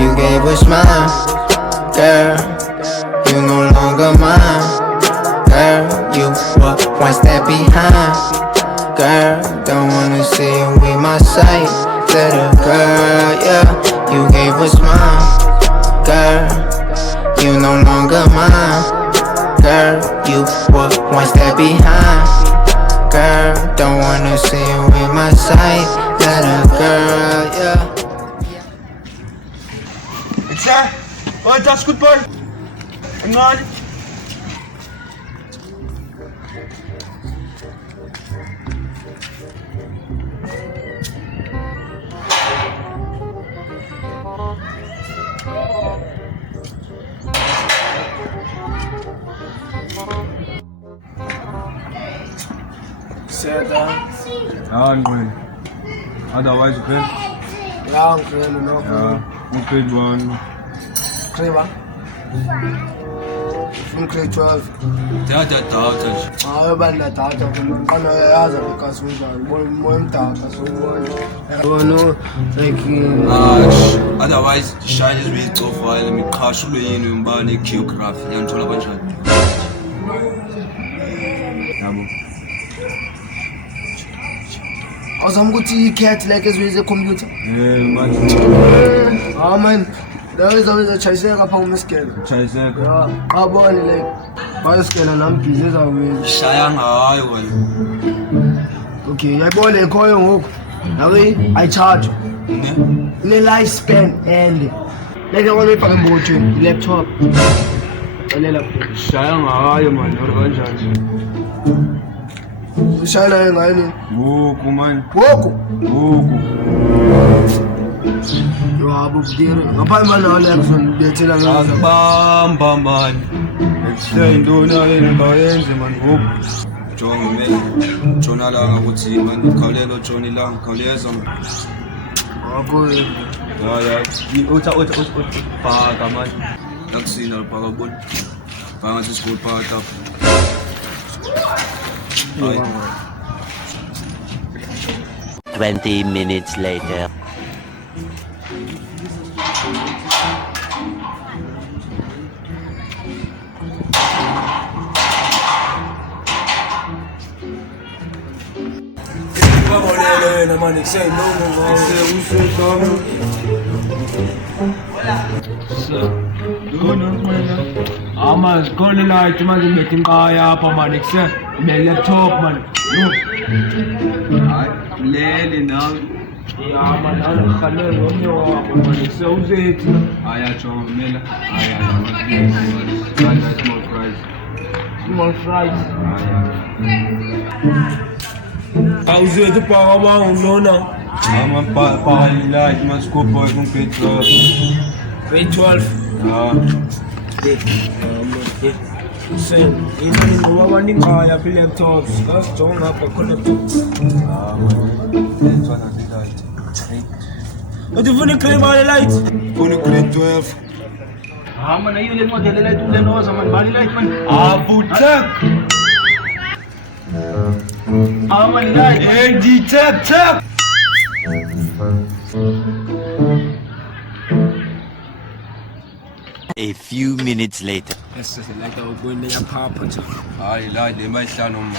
You gave a smile, girl, you no longer mine. Girl, you were one step behind. Girl, don't wanna see you with my sight. Little girl, yeah, you gave a smile. Girl, you no longer mine. Girl, you were one step behind. Girl, don't wanna see you with my sight. Little girl, yeah. Iksa! Oh, that's good boy! Ang nga ulit. Seda. Ja, Uncle. Otherwise, okay? Ja, Uncle, no. Ja, okay, one. Crema. From Clay 12. Tata. Hayo bana tata kana yaza ukasuzana moyo mtata so no like Otherwise shine is with profile imiqhashulo yini umbane geography yanthola kanjani yabo awuzama ukuthi icat like ezwe computer manje man there is always a chayiseka pha umesikela chayiseka yeah abone like bayesikela nambhizi ezawuwela shaya ngayo wena okay yayibona ekhoyo ngoku nawe ayicharge ne life span and like yona ipaka mbotshweni laptop xelela shaya ngayo man or kanjani ushayela ngayo ni ngoku man ngoku ngoku yabo budire ngaphambi banawo Lexon bethela ngazo bamba man ehle intoni yena bayenze man ngoku jonga mina jona langa ukuthi man khawulelo jona ilanga khawuleza ngakho ya uthi phaka man takusina lapha kubona bangathi school phaka lapha 20 minutes later. Ama khona la ithi manje ngibethi inqaya apha man ikuse ne laptop man hayi lele nawe ya man ala khalele wonyo apha man ikuse uzethi aya jonga mina aya small fries aya awuzethi phaka bangilona ama pa la man school boy com Pedro grade 12 Sen, ini ngoba baninqaya phi laptops, kasijonga ngapha khona laptops. lentwana zilight Uthi ufuna icream ale light? kuni grade 12 Mana hiyo ile moja ile light ule noza man, bali light man. abutak Man light. detector A few minutes later. Yes, like I was going there papa. hayi la le mayihlano mama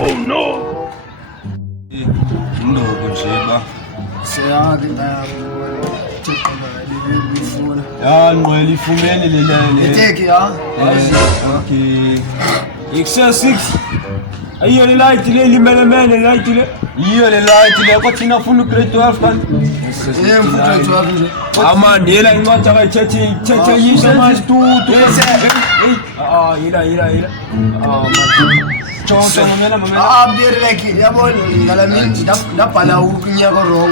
hey no nje ba seyake thixo mali bifuna ya nqwela ifumene le iteki ya okay Ikse 6. Ayiyo le light le limele light le. iyo le light le ko thina ufuna grade 12 kanti mfuka ethu nje Man, yela incwadi akayithethi yisho man. studio Yila. Man. Abdirek yabona ngala mini ndabhala unyaka wrong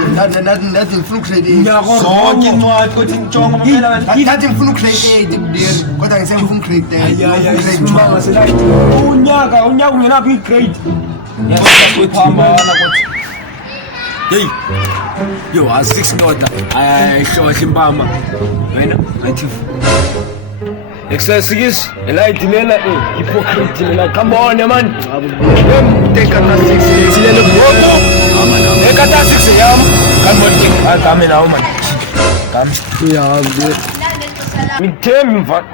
ndathi ngifuna ucredit Zonke incwadi kothi ngitsonga mamela ndathi ngifuna ucredit bdir kodwa ngisengifuna ucredit unyaka ungenaphi i-grade yasophambana kothi Hey, yo, a6 ndoda ayihlohla impama wena ngathi exercise elight lela hypocrite lela come on man take a 6 silele gogo take a 6 yam come on agame nawo man come ya bdir ngithembi mfana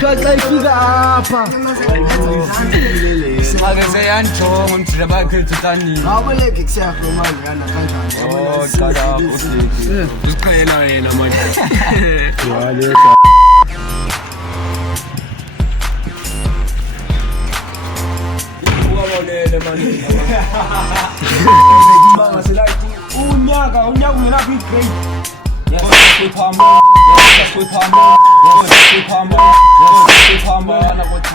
xa ifika apha Singakeseyanjonga umthile bakhethukanini ngawuboleke kusiyafumana yana kanjani usiqhela yena manje uwabonele manje bangaselayithi unyaka ungenaphi i-grade yasophambana kothi